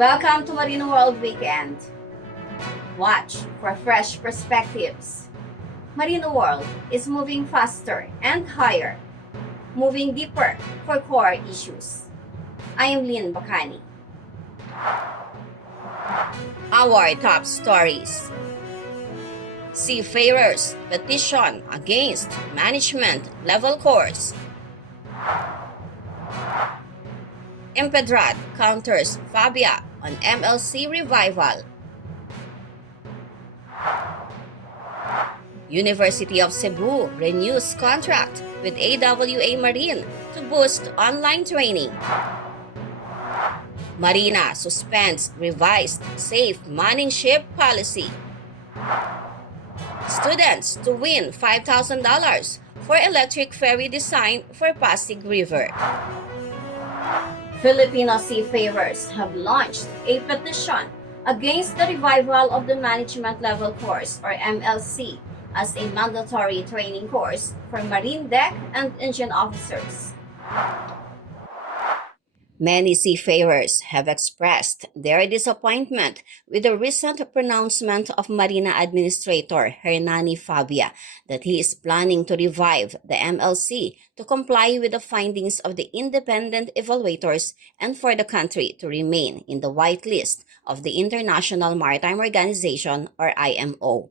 Welcome to Marino World Weekend. Watch for fresh perspectives. Marino World is moving faster and higher, moving deeper for core issues. I am Lynn Bacani. Our top stories. Seafarers petition against management level course. EMPEDRAD counters FABIA on MLC revival. University of Cebu renews contract with AWA Marine to boost online training. Marina suspends revised safe manning ship policy. Students to win $5,000 for electric ferry design for Pasig River. Filipino seafarers have launched a petition against the revival of the management level course or MLC as a mandatory training course for marine deck and engine officers. Many seafarers have expressed their disappointment with the recent pronouncement of Marina Administrator Hernani Fabia that he is planning to revive the MLC to comply with the findings of the independent evaluators and for the country to remain in the whitelist of the International Maritime Organization or IMO.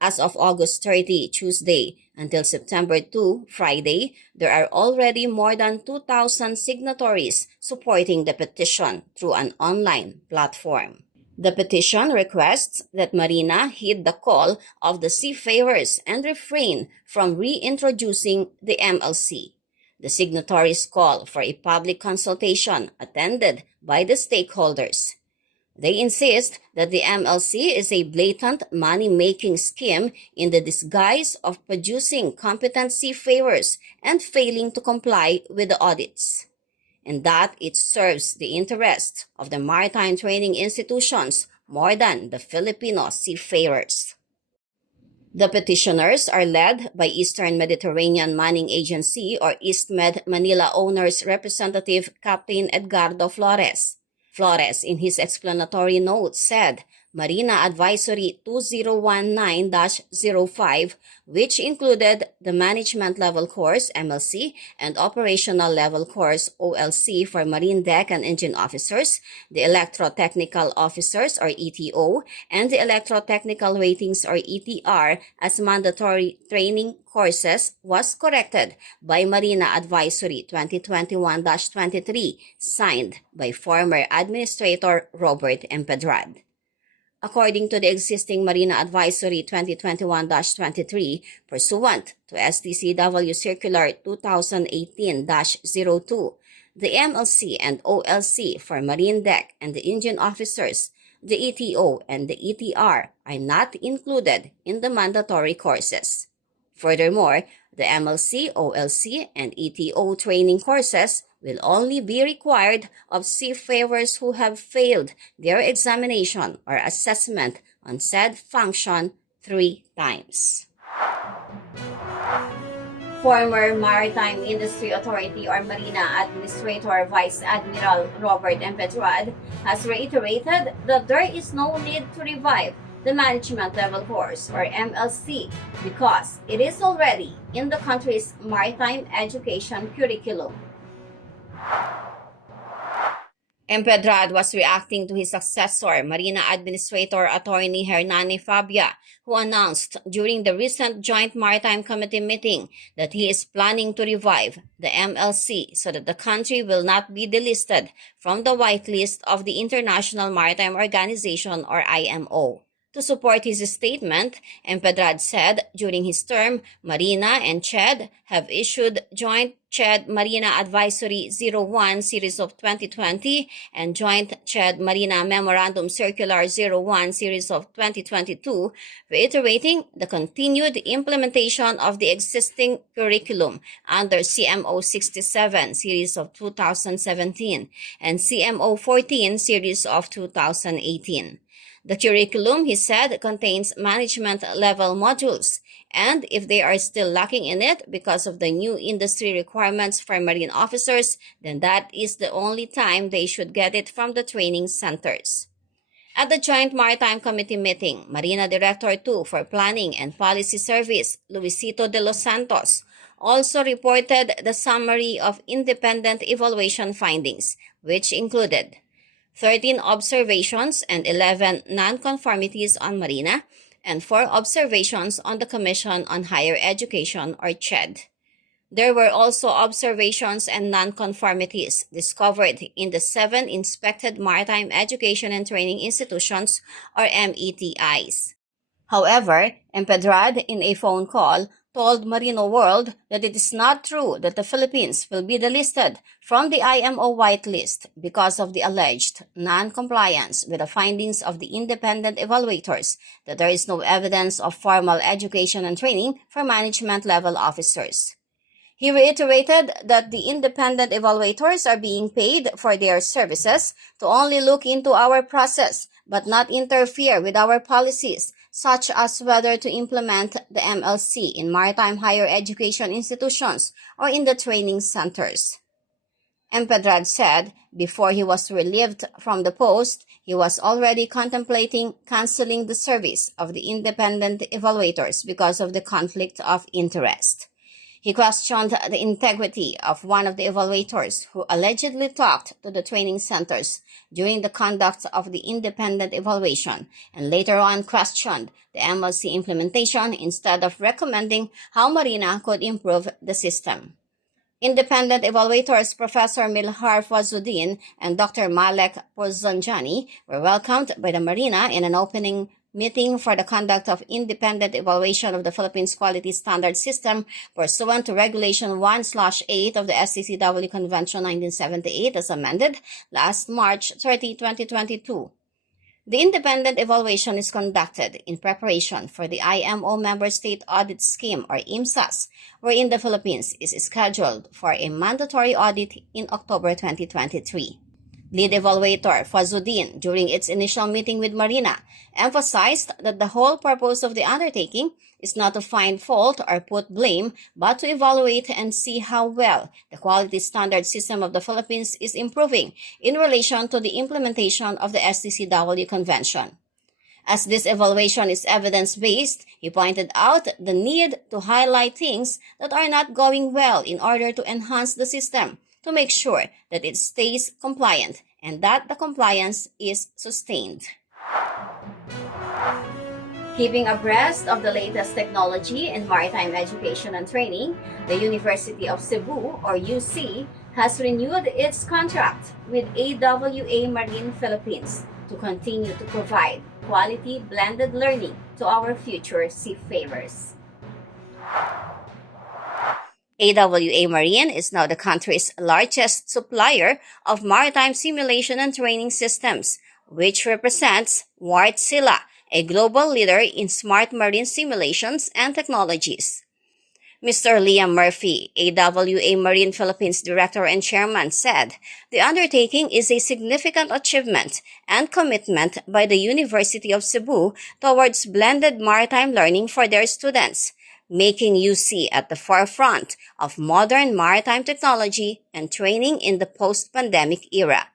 As of August 30, Tuesday, until September 2, Friday, there are already more than 2,000 signatories supporting the petition through an online platform. The petition requests that Marina heed the call of the seafarers and refrain from reintroducing the MLC. The signatories call for a public consultation attended by the stakeholders. They insist that the MLC is a blatant money-making scheme in the disguise of producing competent seafarers and failing to comply with the audits, and that it serves the interest of the maritime training institutions more than the Filipino seafarers. The petitioners are led by Eastern Mediterranean Manning Agency or EastMed Manila Owners Representative Captain Edgardo Flores. Flores, in his explanatory note, said Marina Advisory 2019-05, which included the Management Level Course (MLC) and Operational Level Course (OLC) for Marine Deck and Engine Officers, the Electrotechnical Officers or ETO, and the Electrotechnical Ratings or ETR as mandatory training courses was corrected by Marina Advisory 2021-23, signed by former Administrator Robert EMPEDRAD. According to the existing Marina Advisory 2021-23, pursuant to STCW Circular 2018-02, the MLC and OLC for Marine Deck and the Engine Officers, the ETO and the ETR are not included in the mandatory courses. Furthermore, the MLC, OLC, and ETO training courses will only be required of seafarers who have failed their examination or assessment on said function 3 times. Former Maritime Industry Authority or Marina Administrator Vice Admiral Robert EMPEDRAD has reiterated that there is no need to revive the Management Level Course or MLC because it is already in the country's maritime education curriculum. EMPEDRAD was reacting to his successor, Marina Administrator Attorney Hernani Fabia, who announced during the recent Joint Maritime Committee meeting that he is planning to revive the MLC so that the country will not be delisted from the whitelist of the International Maritime Organization or IMO. To support his statement, EMPEDRAD said during his term, Marina and CHED have issued Joint CHED Marina Advisory 01 Series of 2020 and Joint CHED Marina Memorandum Circular 01 Series of 2022, reiterating the continued implementation of the existing curriculum under CMO 67 Series of 2017 and CMO 14 Series of 2018. The curriculum, he said, contains management-level modules and if they are still lacking in it because of the new industry requirements for marine officers, then that is the only time they should get it from the training centers. At the Joint Maritime Committee meeting, Marina Director 2 for Planning and Policy Service, Luisito de los Santos, also reported the summary of independent evaluation findings, which included 13 observations and 11 non-conformities on Marina, and 4 observations on the Commission on Higher Education, or CHED. There were also observations and non-conformities discovered in the 7 inspected maritime education and training institutions, or METIs. However, EMPEDRAD, in a phone call, told Marino World that it is not true that the Philippines will be delisted from the IMO whitelist because of the alleged non-compliance with the findings of the independent evaluators that there is no evidence of formal education and training for management-level officers. He reiterated that the independent evaluators are being paid for their services to only look into our process but not interfere with our policies, such as whether to implement the MLC in maritime higher education institutions or in the training centers. EMPEDRAD said before he was relieved from the post, he was already contemplating canceling the service of the independent evaluators because of the conflict of interest. He questioned the integrity of one of the evaluators who allegedly talked to the training centers during the conduct of the independent evaluation and later on questioned the MLC implementation instead of recommending how Marina could improve the system. Independent evaluators Professor Milhar Fazudin and Dr. Malek Pozzanjani were welcomed by the Marina in an opening meeting for the conduct of independent evaluation of the Philippines Quality Standard System pursuant to Regulation 1/8 of the SCCW Convention 1978 as amended last March 30, 2022. The independent evaluation is conducted in preparation for the IMO Member State Audit Scheme, or IMSAS, wherein the Philippines is scheduled for a mandatory audit in October 2023. Lead evaluator Fazudin, during its initial meeting with Marina, emphasized that the whole purpose of the undertaking is not to find fault or put blame, but to evaluate and see how well the quality standard system of the Philippines is improving in relation to the implementation of the STCW Convention. As this evaluation is evidence-based, he pointed out the need to highlight things that are not going well in order to enhance the system, to make sure that it stays compliant and that the compliance is sustained. Keeping abreast of the latest technology in maritime education and training, the University of Cebu, or UC, has renewed its contract with AWA Marine Philippines to continue to provide quality blended learning to our future seafarers. AWA Marine is now the country's largest supplier of maritime simulation and training systems, which represents Wärtsilä, a global leader in smart marine simulations and technologies. Mr. Liam Murphy, AWA Marine Philippines Director and Chairman, said the undertaking is a significant achievement and commitment by the University of Cebu towards blended maritime learning for their students, making UC at the forefront of modern maritime technology and training in the post-pandemic era.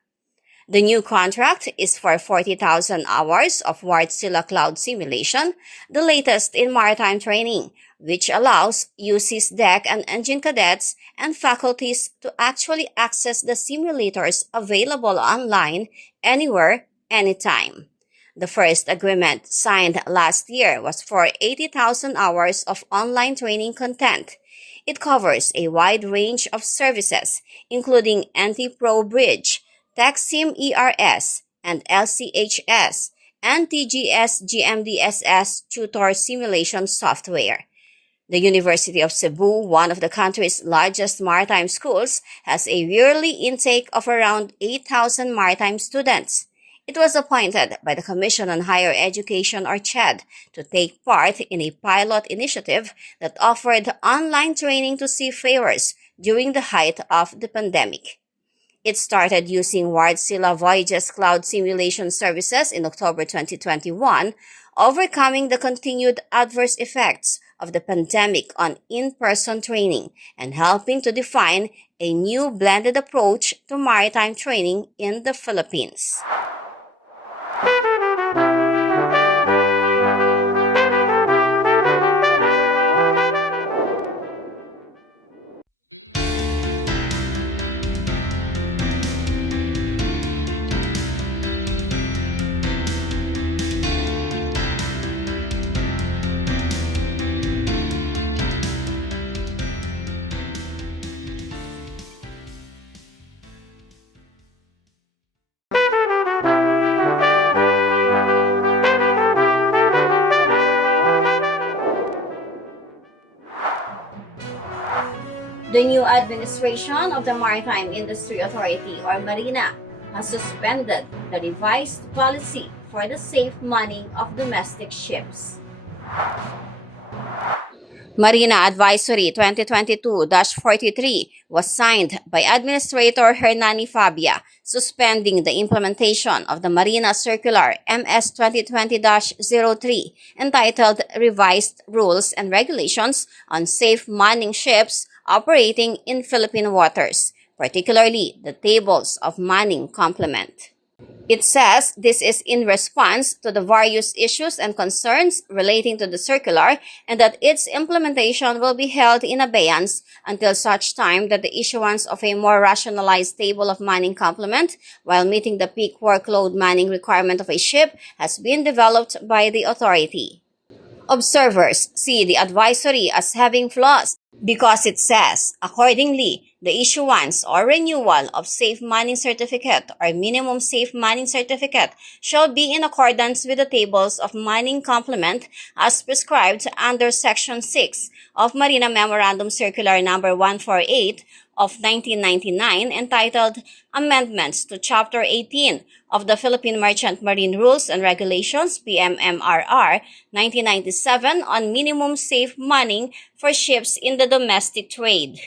The new contract is for 40,000 hours of Wärtsilä cloud simulation, the latest in maritime training, which allows UC's deck and engine cadets and faculties to actually access the simulators available online, anywhere, anytime. The first agreement signed last year was for 80,000 hours of online training content. It covers a wide range of services, including Anti-Pro Bridge, TechSim ERS, and LCHS, and TGS GMDSS tutor simulation software. The University of Cebu, one of the country's largest maritime schools, has a yearly intake of around 8,000 maritime students. It was appointed by the Commission on Higher Education, or CHED, to take part in a pilot initiative that offered online training to seafarers during the height of the pandemic. It started using Wärtsilä Voyage's cloud simulation services in October 2021, overcoming the continued adverse effects of the pandemic on in-person training and helping to define a new blended approach to maritime training in the Philippines. The new administration of the Maritime Industry Authority, or MARINA, has suspended the revised policy for the safe manning of domestic ships. Marina Advisory 2022-43 was signed by Administrator Hernani FABIA, suspending the implementation of the Marina Circular MS 2020-03 entitled Revised Rules and Regulations on Safe Manning Ships Operating in Philippine Waters, particularly the Tables of Manning Complement. It says this is in response to the various issues and concerns relating to the circular and that its implementation will be held in abeyance until such time that the issuance of a more rationalized table of manning complement while meeting the peak workload manning requirement of a ship has been developed by the authority. Observers see the advisory as having flaws because it says, accordingly, the issuance or renewal of Safe Manning Certificate or Minimum Safe Manning Certificate shall be in accordance with the tables of manning complement as prescribed under Section 6 of Marina Memorandum Circular No. 148 of 1999 entitled Amendments to Chapter 18 of the Philippine Merchant Marine Rules and Regulations PMMRR 1997 on minimum safe manning for ships in the domestic trade.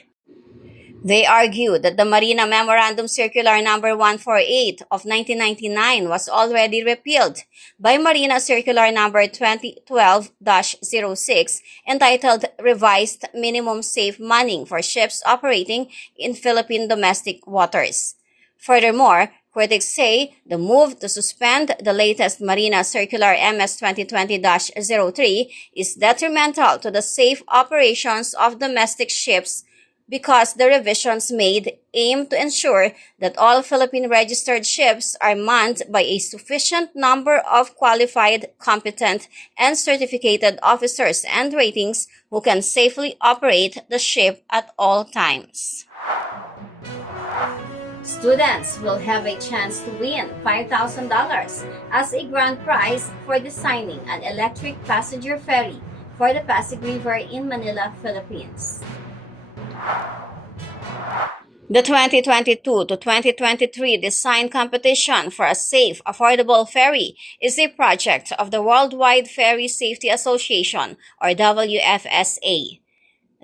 They argue that the Marina Memorandum Circular No. 148 of 1999 was already repealed by Marina Circular No. 2012-06 entitled Revised Minimum Safe Manning for Ships Operating in Philippine Domestic Waters. Furthermore, critics say the move to suspend the latest Marina Circular MS 2020-03 is detrimental to the safe operations of domestic ships because the revisions made aim to ensure that all Philippine registered ships are manned by a sufficient number of qualified, competent, and certificated officers and ratings who can safely operate the ship at all times. Students will have a chance to win $5,000 as a grand prize for designing an electric passenger ferry for the Pasig River in Manila, Philippines. The 2022 to 2023 design competition for a safe, affordable ferry is a project of the Worldwide Ferry Safety Association, or WFSA.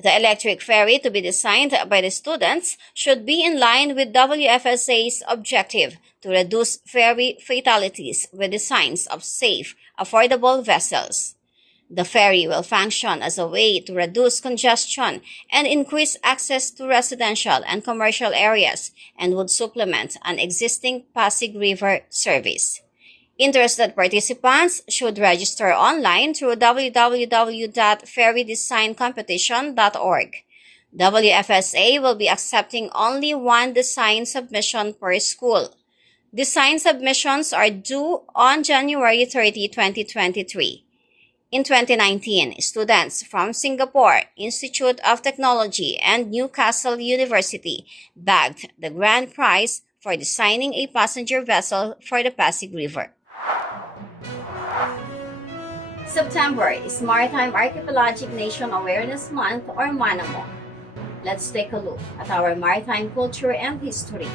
The electric ferry to be designed by the students should be in line with WFSA's objective to reduce ferry fatalities with designs of safe, affordable vessels. The ferry will function as a way to reduce congestion and increase access to residential and commercial areas and would supplement an existing Pasig River service. Interested participants should register online through www.ferrydesigncompetition.org. WFSA will be accepting only one design submission per school. Design submissions are due on January 30, 2023. In 2019, students from Singapore Institute of Technology and Newcastle University bagged the grand prize for designing a passenger vessel for the Pasig River. September is Maritime Archipelagic Nation Awareness Month, or MANAMO. Let's take a look at our maritime culture and history.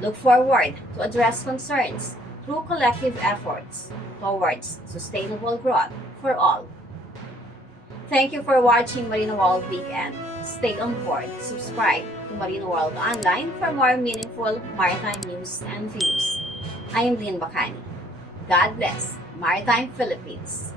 Look forward to address concerns through collective efforts towards sustainable growth for all. Thank you for watching Marino World Weekend. Stay on board. Subscribe to Marino World Online for more meaningful maritime news and views. I am Lynn Bacani. God bless Maritime Philippines.